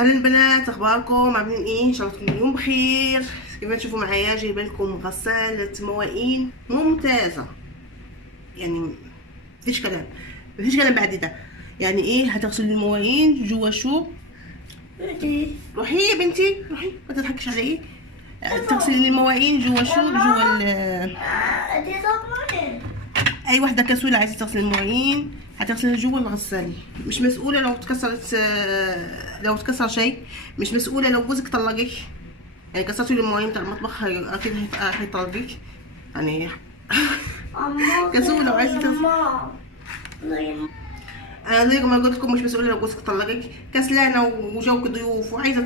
اهلا البنات، اخباركم؟ عاملين ايه؟ ان شاء الله تكونوا اليوم بخير. كيف تشوفوا معايا جايبه لكم غساله مواعين ممتازه، يعني مفيش كلام بعد ده. يعني ايه؟ هتغسلوا المواعين جوا شو؟ روحي يا بنتي روحي، ما تضحكش علي. تغسلي المواعين جوا شو؟ جوا اي واحده كسوله عايزه تغسل المواعين هتغسلها جوا الغساله. مش مسؤوله لو اتكسرت، لو اتكسر شيء مش مسؤوله. لو جوزك طلقك يعني كسرتي المواعين بتاع المطبخ اكيد هيطلقك يعني. كسوله وعايزه تغسل. انا زي ما قلت لكم مش مسؤوله لو جوزك طلقك. كسلانه وجوك ضيوف وعايزه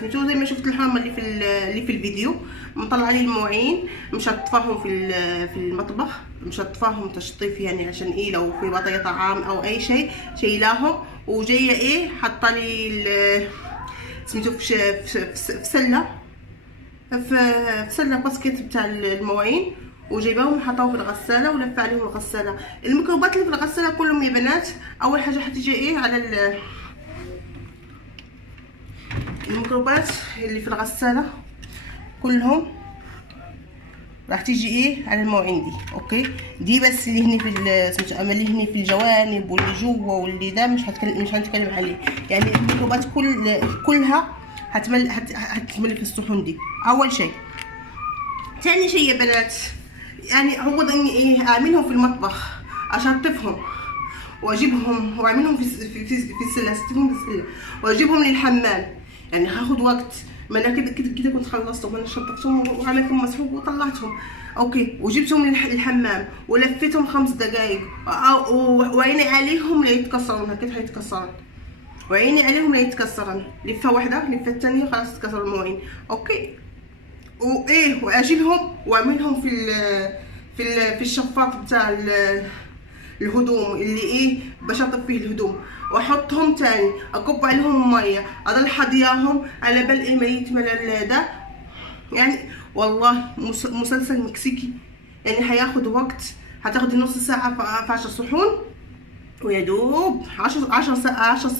سميتو زي ما شفت الحمامه اللي في الفيديو، مطلعه لي المواعين مشطفاهم في المطبخ، مشطفاهم تشطيف يعني عشان ايه لو في بقايا طعام او اي شيء شايلاهم. وجايه ايه حاطه لي سميتو في سله، في سله باسكيت بتاع المواعين، وجايباهم حطاهم في الغساله ولف عليهم الغساله. الميكروبات اللي في الغساله كلهم يا بنات اول حاجه هتيجي ايه على الميكروبات اللي في الغساله كلهم راح تيجي ايه على المواعين دي. اوكي، دي بس اللي هني في اما اللي هني في الجوانب واللي جوا واللي ده مش هنتكلم عليه. يعني الميكروبات كلها هتمل في الصحون دي اول شيء. ثاني شيء يا بنات، يعني هو اني ايه اعملهم في المطبخ، اشطفهم واجيبهم واعملهم في السله، استفهم في السله واجيبهم للحمام. يعني هاخد وقت. ما انا كده كنت خلصتهم وانا شطفتهم وعملتهم مسحوق وطلعتهم. اوكي، وجبتهم للحمام ولفيتهم 5 دقائق وعيني عليهم لا يتكسرون. هكذا هيتكسرون وعيني عليهم لا يتكسرون. لفه واحده لفه الثانيه خلاص تكسروا المواعين. اوكي، وايه واجيبهم واعملهم في الشفاط بتاع الهدوم اللي ايه بشطف فيه الهدوم، واحطهم تاني اكب عليهم ميه اضل حضياهم على بال ايه ما يتمل ده. يعني والله مسلسل مكسيكي. يعني هياخد وقت، هتاخدي نص ساعه في 10 صحون، ويا دوب 10 ساعات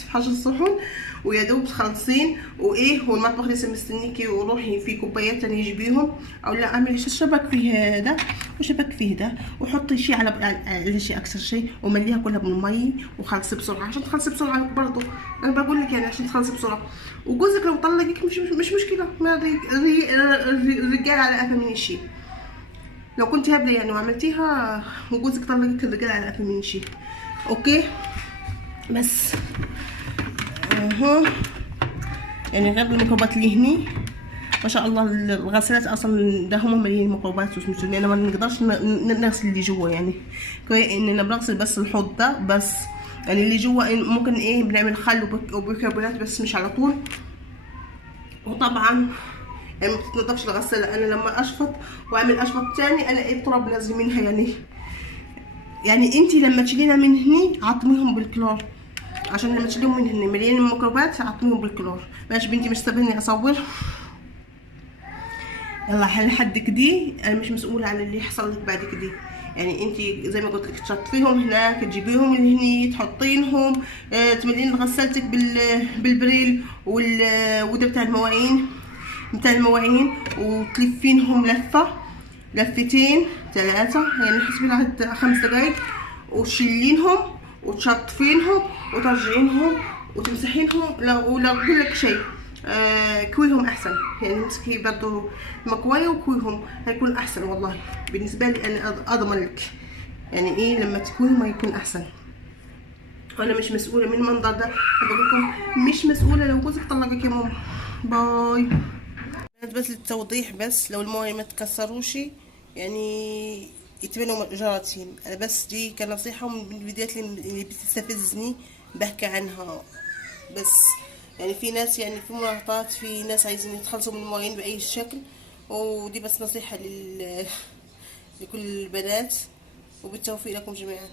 في 10 صحون، ويا دوب تخلصين. وايه والمطبخ لسه مستنيكي، وروحي في كوبايات تانية جيبيهم، او لا اعملي شبك فيه ده وشبك فيه ده، وحطي شيء على شيء اكثر شيء ومليها كلها بالمي وخلصي بسرعه عشان تخلصي بسرعه برضه. انا بقول لك يعني عشان تخلصي بسرعه. وجوزك لو طلقك مش مشكله، ما الرجال على قفا من الشيء. لو كنت هبله يعني وعملتيها وجوزك طلقك الرجال على قفا من الشيء. اوكي بس يعني غير الميكروبات اللي هني ما شاء الله الغسالات اصلا ده هم مليانين ميكروبات وسمسم. انا ما نقدرش نغسل اللي جوا يعني اننا بنغسل بس الحوض ده بس. يعني اللي جوا ممكن ايه بنعمل خل وبيكربونات بس مش على طول. وطبعا يعني ما بتتنضفش الغساله. انا لما اشفط واعمل اشفط تاني الاقي التراب نازل منها. يعني انتي لما تشيلينها من هني عطميهم بالكلور، عشان لما تشيليهم من هني مليان الميكروبات عطميهم بالكلور. ماشي بنتي، مش سابني اصور. يلا لحد كدي انا مش مسؤوله عن اللي يحصل لك بعد كدي. يعني انتي زي ما قلت لك تشطفيهم هناك، تجيبيهم من هني تحطينهم، تملين غسالتك بالبريل وده بتاع المواعين وتلفينهم لفتين 3 يعني حسبي لها 5 دقايق، وتشيلينهم وتشطفينهم وترجعينهم وتمسحينهم. لو اقول لك شيء كويهم احسن. يعني امسكي برضو مكوايه وكويهم هيكون احسن. والله بالنسبه لي انا اضمن لك يعني ايه لما تكويهم هيكون احسن. وانا مش مسؤوله من المنظر ده، بقول لكم مش مسؤوله لو جوزك طلقك يا ماما. باي. بس للتوضيح، بس لو المواعين ما تكسروش يعني يتبنوا جراثيم. انا بس دي كنصيحه من الفيديوهات اللي بتستفزني بحكي عنها. بس يعني في ناس، يعني في مراهقات، في ناس عايزين يتخلصوا من المواعين باي شكل. ودي بس نصيحه لكل البنات، وبالتوفيق لكم جميعا.